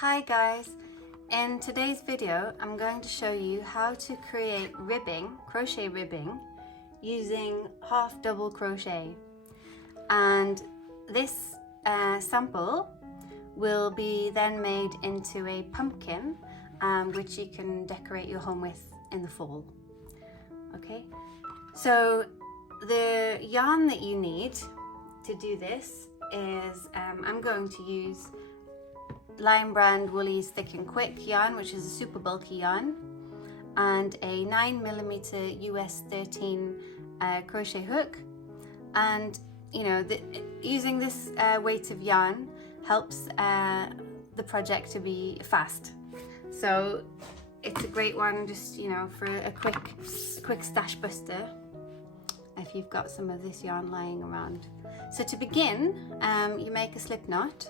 Hi guys, in today's video I'm going to show you how to create ribbing, crochet ribbing, using half double crochet, and this sample will be then made into a pumpkin which you can decorate your home with in the fall. Okay, so the yarn that you need to do this is I'm going to use Lion Brand Woolies Thick and Quick yarn, which is a super bulky yarn, and a 9mm US 13 crochet hook. And you know, using this weight of yarn helps the project to be fast, so it's a great one just, you know, for a quick stash buster if you've got some of this yarn lying around. So to begin, you make a slip knot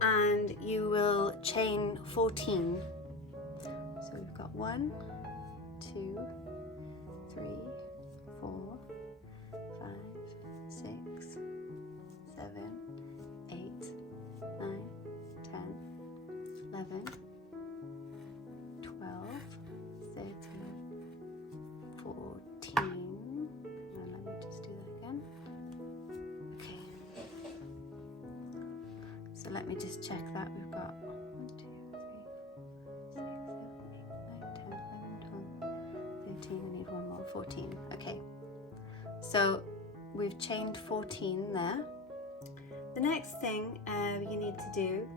and you will chain 14. So we've got 1, 2, 3, 4, 5, 6, 7, 8, 9, 10, 11, 12, 13, 14. Now let me just do that again. Okay. So let me just check that. We've got 1, 2, 3, 4, 6, 7, 8, 9, 10, 11, 12, 13. I need one more. 14. Okay. So we've chained 14 there. The next thing you need to do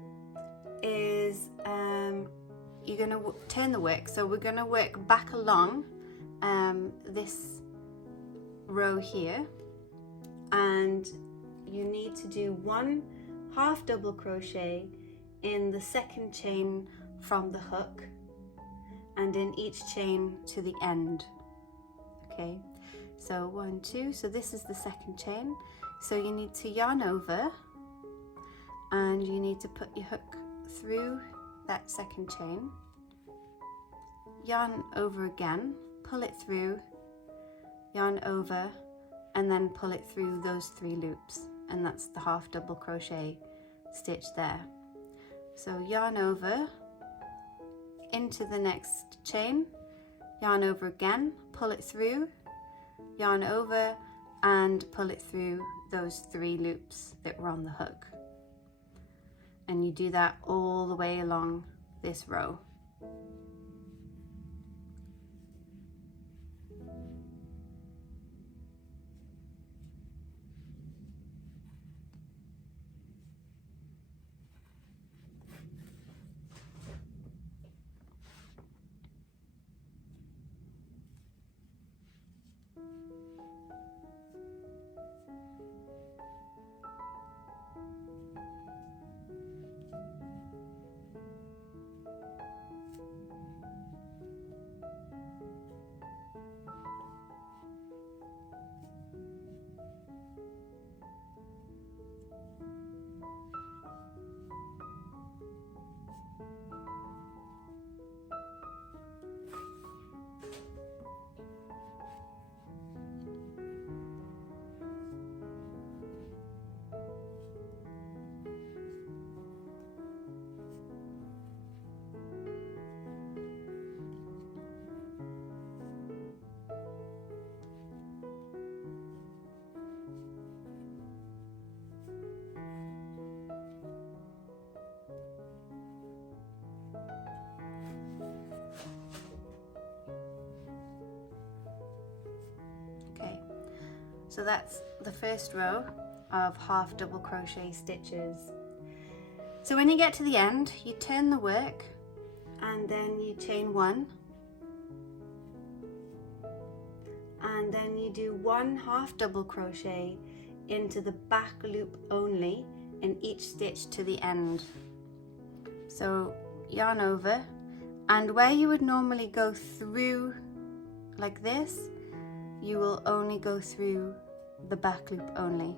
is you're going to turn the work. So we're going to work back along this row here, and you need to do 1 half double crochet in the second chain from the hook and in each chain to the end. Okay, so 1, 2, so this is the second chain, so you need to yarn over and you need to put your hook through that second chain, yarn over again, pull it through, yarn over, and then pull it through those 3 loops, and that's the half double crochet stitch there. So yarn over into the next chain, yarn over again, pull it through, yarn over, and pull it through those 3 loops that were on the hook. And you do that all the way along this row. So that's the first row of half double crochet stitches. So when you get to the end, you turn the work and then you chain 1, and then you do 1 half double crochet into the back loop only in each stitch to the end. So yarn over, and where you would normally go through like this, you will only go through the back loop only.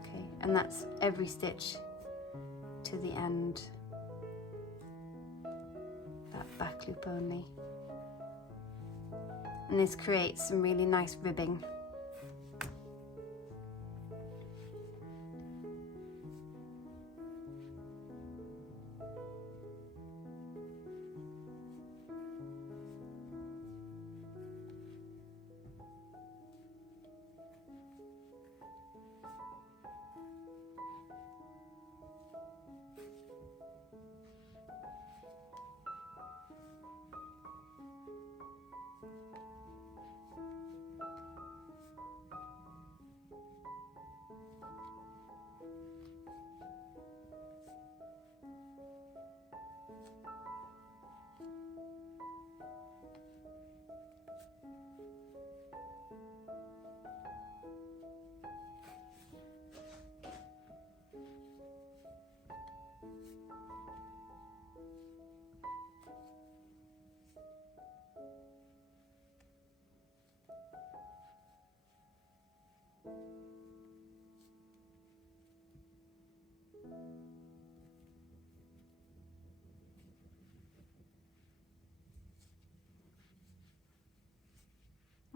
Okay, and that's every stitch to the end, that back loop only. And this creates some really nice ribbing.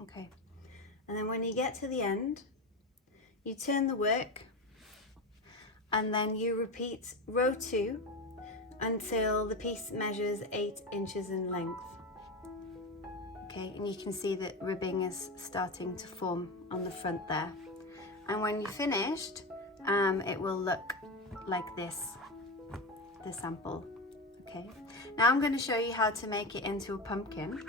Okay, and then when you get to the end, you turn the work and then you repeat row 2 until the piece measures 8 inches in length. Okay, and you can see that ribbing is starting to form on the front there. And when you're finished, it will look like this, the sample. Okay, now I'm going to show you how to make it into a pumpkin.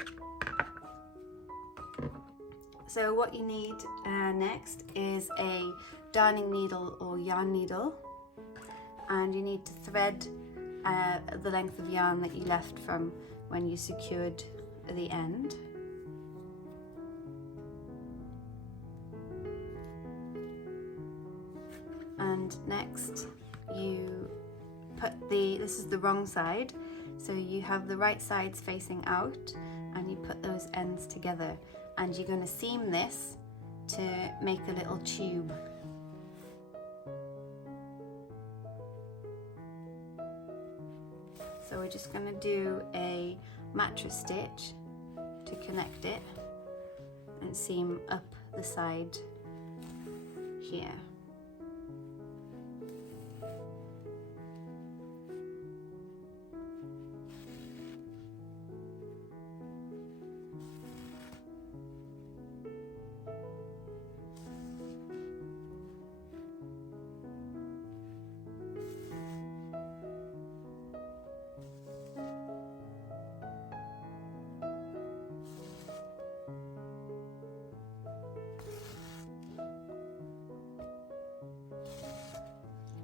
So what you need next is a darning needle or yarn needle, and you need to thread the length of yarn that you left from when you secured the end. And next you put this is the wrong side, so you have the right sides facing out and you put those ends together, and you're going to seam this to make a little tube. So we're just going to do a mattress stitch to connect it and seam up the side here.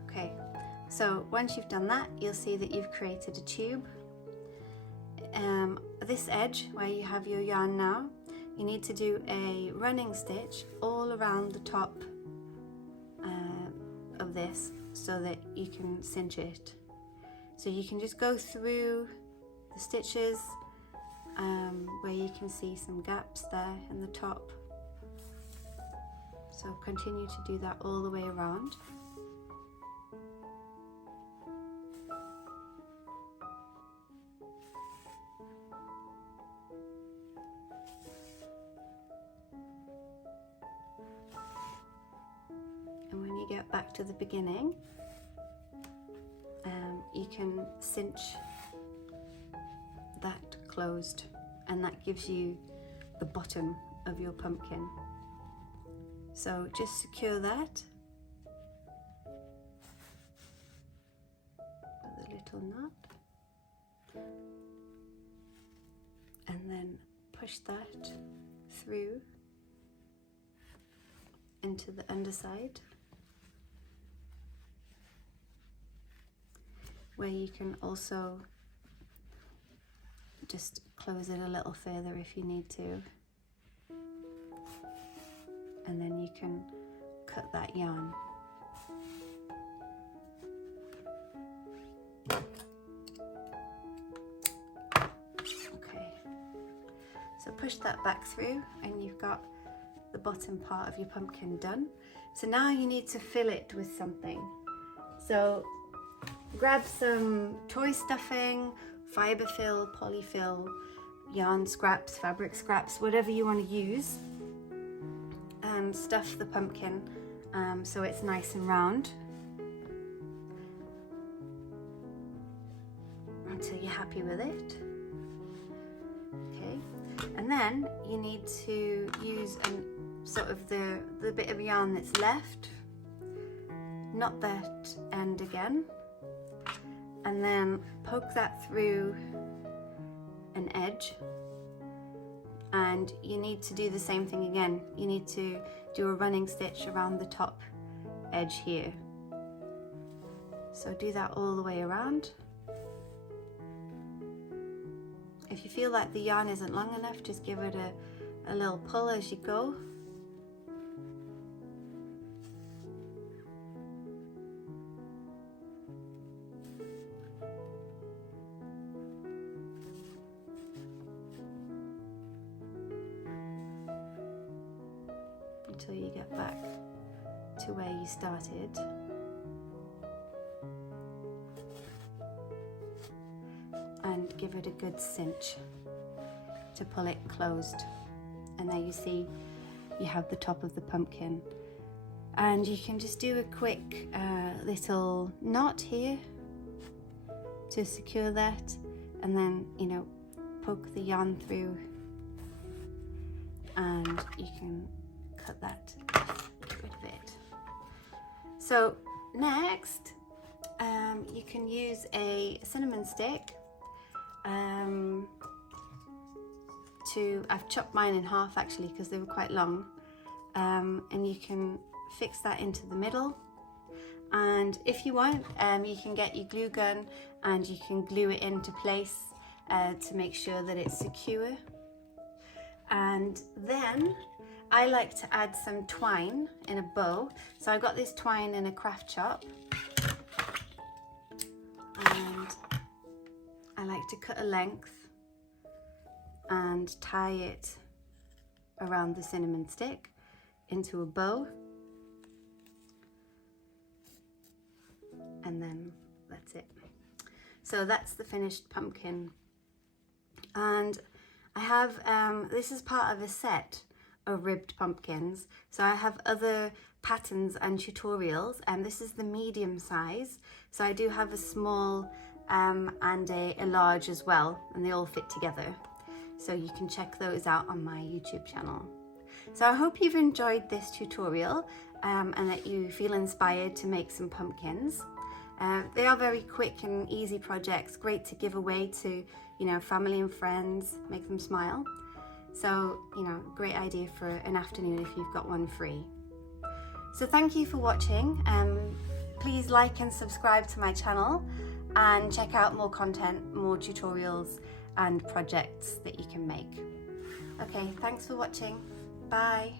Okay, so once you've done that, you'll see that you've created a tube. This edge where you have your yarn now, you need to do a running stitch all around the top of this so that you can cinch it. So you can just go through the stitches where you can see some gaps there in the top. So continue to do that all the way around. And when you get back to the beginning, you can cinch that closed, and that gives you the bottom of your pumpkin. So just secure that with a little knot, and then push that through into the underside, where you can also just close it a little further if you need to, and then you can cut that yarn. Okay, so push that back through and you've got the bottom part of your pumpkin done. So now you need to fill it with something. So grab some toy stuffing, fibre fill, polyfill, yarn scraps, fabric scraps, whatever you want to use, and stuff the pumpkin so it's nice and round until you're happy with it. Okay, and then you need to use sort of the bit of yarn that's left, knot that end again, and then poke that through an edge, and you need to do the same thing again. You need to do a running stitch around the top edge here. So do that all the way around. If you feel like the yarn isn't long enough, just give it a little pull as you go. Until you get back to where you started. And give it a good cinch to pull it closed and there you see you have the top of the pumpkin, and you can just do a quick little knot here to secure that, and then, you know, poke the yarn through and you can cut that, get rid of it. So next, you can use a cinnamon stick. I've chopped mine in half actually because they were quite long, and you can fix that into the middle, and if you want, you can get your glue gun and you can glue it into place to make sure that it's secure. And then I like to add some twine in a bow, so I got this twine in a craft shop, and I like to cut a length and tie it around the cinnamon stick into a bow, and then that's it. So that's the finished pumpkin. And I have, this is part of a set of ribbed pumpkins, so I have other patterns and tutorials, and this is the medium size, so I do have a small and a large as well, and they all fit together, so you can check those out on my YouTube channel. So I hope you've enjoyed this tutorial and that you feel inspired to make some pumpkins. They are very quick and easy projects, great to give away to, you know, family and friends, make them smile. So, you know, great idea for an afternoon if you've got one free. So thank you for watching. Please like and subscribe to my channel and check out more content, more tutorials and projects that you can make. Okay, thanks for watching. Bye.